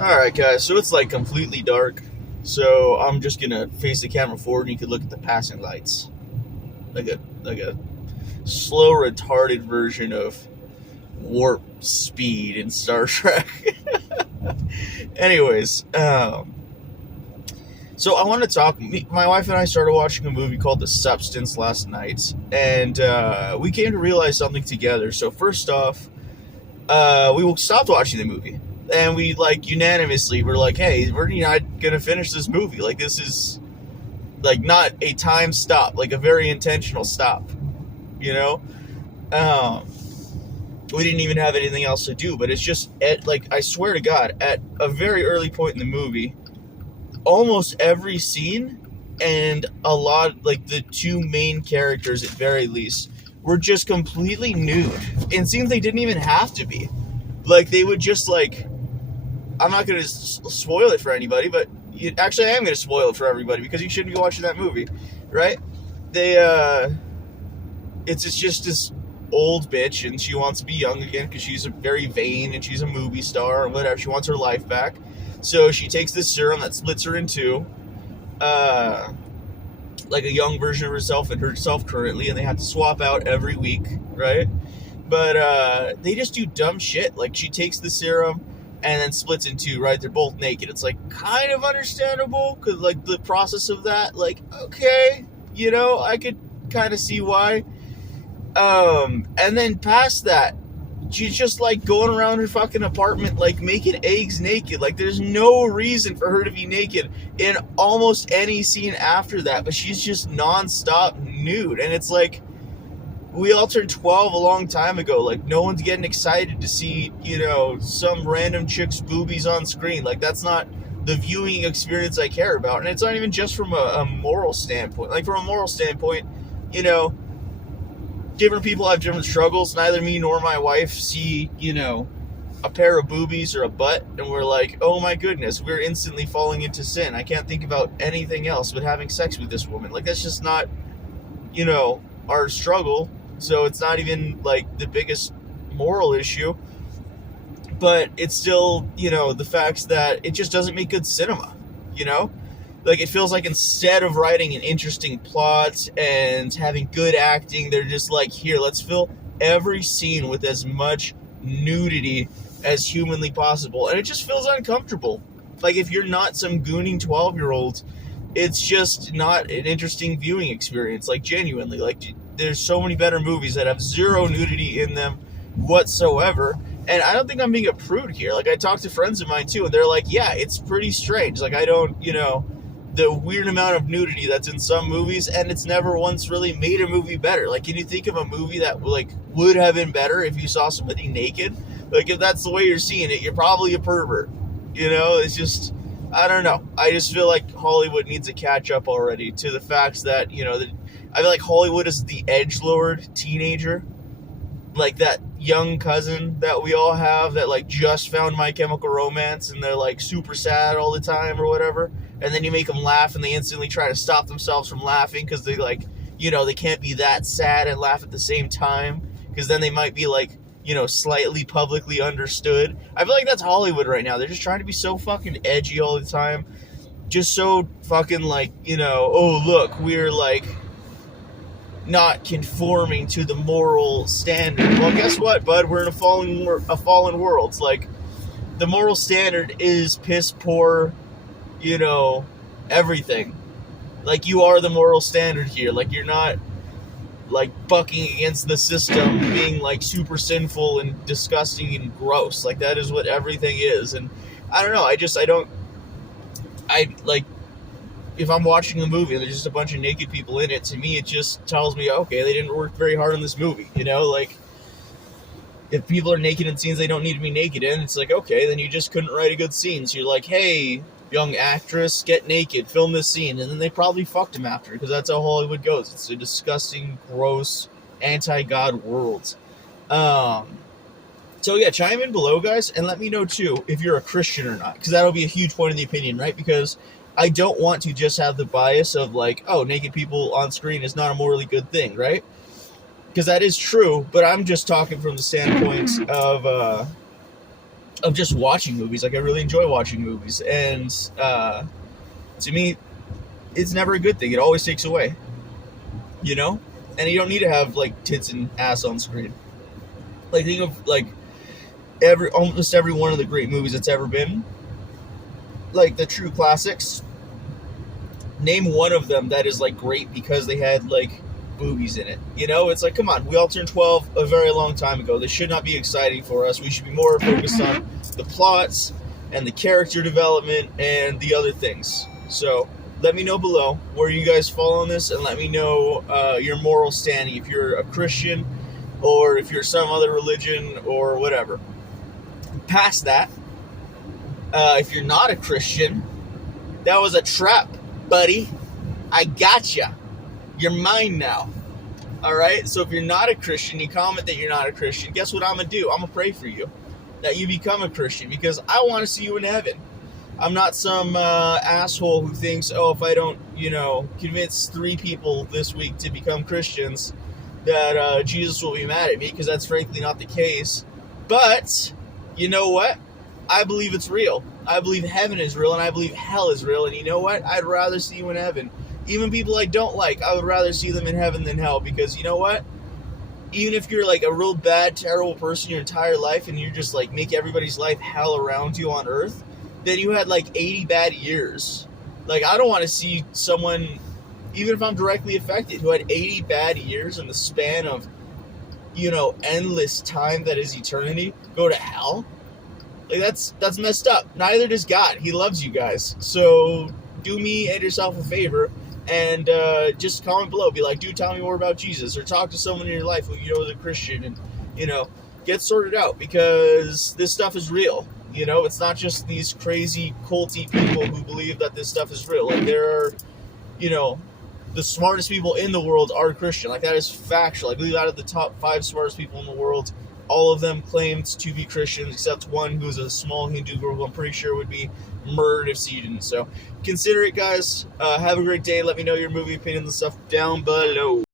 Alright, guys, so it's like completely dark. So I'm just gonna face the camera forward and you can look at the passing lights. Like a slow, retarded version of warp speed in Star Trek. Anyways, so I want to talk. My wife and I started watching a movie called The Substance last night, and we came to realize something together. So first off, we stopped watching the movie, and we like unanimously were like, "Hey, we're not gonna finish this movie. Like this is like not a time stop, like a very intentional stop, you know." Um, we didn't even have anything else to do, but it's just like I swear to God, at a very early point in the movie, almost every scene and a lot like the two main characters at very least were just completely nude in scenes they didn't even have to be. Like they would just like, I'm not going to spoil it for anybody, but actually I am going to spoil it for everybody because you shouldn't be watching that movie, right? It's just this old bitch and she wants to be young again because she's very vain and she's a movie star or whatever. She wants her life back. So she takes this serum that splits her in two, like a young version of herself and herself currently, and they have to swap out every week, right? But they just do dumb shit. Like she takes the serum and then splits in two, right? They're both naked. It's like kind of understandable because like the process of that, like okay, I could kind of see why. And then past that, she's just like going around her fucking apartment like making eggs naked. Like there's no reason for her to be naked in almost any scene after that, but she's just nonstop nude. And it's like, we all turned 12 a long time ago. Like no one's getting excited to see, some random chick's boobies on screen. Like that's not the viewing experience I care about. And it's not even just from a moral standpoint. Like from a moral standpoint, different people have different struggles. Neither me nor my wife see, a pair of boobies or a butt, and we're like, oh my goodness, we're instantly falling into sin. I can't think about anything else but having sex with this woman. Like, that's just not, our struggle. So it's not even, like, the biggest moral issue. But it's still, the facts that it just doesn't make good cinema, Like, it feels like instead of writing an interesting plot and having good acting, they're just like, here, let's fill every scene with as much nudity as humanly possible. And it just feels uncomfortable. Like, if you're not some gooning 12-year-old, it's just not an interesting viewing experience. Like, genuinely. Like, there's so many better movies that have zero nudity in them whatsoever. And I don't think I'm being a prude here. Like, I talked to friends of mine, too, and they're like, yeah, it's pretty strange. Like, I don't, the weird amount of nudity that's in some movies, and it's never once really made a movie better. Like, can you think of a movie that like would have been better if you saw somebody naked? Like, if that's the way you're seeing it, you're probably a pervert. It's just, I don't know. I just feel like Hollywood needs to catch up already to the facts that, I feel like Hollywood is the edgelord teenager. Like that young cousin that we all have that like just found My Chemical Romance and they're like super sad all the time or whatever. And then you make them laugh and they instantly try to stop themselves from laughing because they like, they can't be that sad and laugh at the same time because then they might be like, slightly publicly understood. I feel like that's Hollywood right now. They're just trying to be so fucking edgy all the time. Just so fucking like, oh look, we're like not conforming to the moral standard. Well, guess what, bud? We're in a fallen world. It's like the moral standard is piss poor, everything. Like, you are the moral standard here. Like, you're not like bucking against the system, being like super sinful and disgusting and gross. Like, that is what everything is. And I don't know. I like, if I'm watching a movie and there's just a bunch of naked people in it, to me it just tells me, okay, they didn't work very hard on this movie, like, if people are naked in scenes they don't need to be naked in, it's like, okay, then you just couldn't write a good scene. So you're like, hey, young actress, get naked, film this scene, and then they probably fucked him after, because that's how Hollywood goes. It's a disgusting, gross, anti-God world. So yeah, chime in below, guys, and let me know, too, if you're a Christian or not, because that'll be a huge point of the opinion, right? Because I don't want to just have the bias of like, oh, naked people on screen is not a morally good thing, right? Because that is true, but I'm just talking from the standpoint of of just watching movies. Like, I really enjoy watching movies, and to me, it's never a good thing. It always takes away, you know. And you don't need to have like tits and ass on screen. Like, think of like almost every one of the great movies that's ever been, like the true classics. Name one of them that is like great because they had like boobies in it. You know, it's like, come on, we all turned 12 a very long time ago. This should not be exciting for us. We should be more focused on the plots and the character development and the other things. So let me know below where you guys fall on this, and let me know your moral standing, if you're a Christian or if you're some other religion or whatever. Past that, if you're not a Christian, that was a trap, buddy. I gotcha. You're mine now. Alright? So if you're not a Christian, you comment that you're not a Christian, guess what I'm going to do? I'm going to pray for you that you become a Christian, because I want to see you in heaven. I'm not some asshole who thinks, oh, if I don't, convince 3 people this week to become Christians, that Jesus will be mad at me, because that's frankly not the case. But, you know what? I believe it's real. I believe heaven is real, and I believe hell is real, and you know what? I'd rather see you in heaven. Even people I don't like, I would rather see them in heaven than hell, because you know what? Even if you're like a real bad, terrible person your entire life, and you just like make everybody's life hell around you on earth, then you had like 80 bad years. Like, I don't want to see someone, even if I'm directly affected, who had 80 bad years in the span of, endless time that is eternity, go to hell. Like, that's messed up. Neither does God. He loves you guys. So do me and yourself a favor, and just comment below. Be like, dude, tell me more about Jesus, or talk to someone in your life who you know is a Christian, and get sorted out, because this stuff is real. It's not just these crazy culty people who believe that this stuff is real. Like, there are, the smartest people in the world are Christian. Like, that is factual. I believe out of the top 5 smartest people in the world, all of them claimed to be Christians, except one who's a small Hindu girl who I'm pretty sure would be murdered if she didn't. So consider it, guys. Have a great day. Let me know your movie opinions and stuff down below.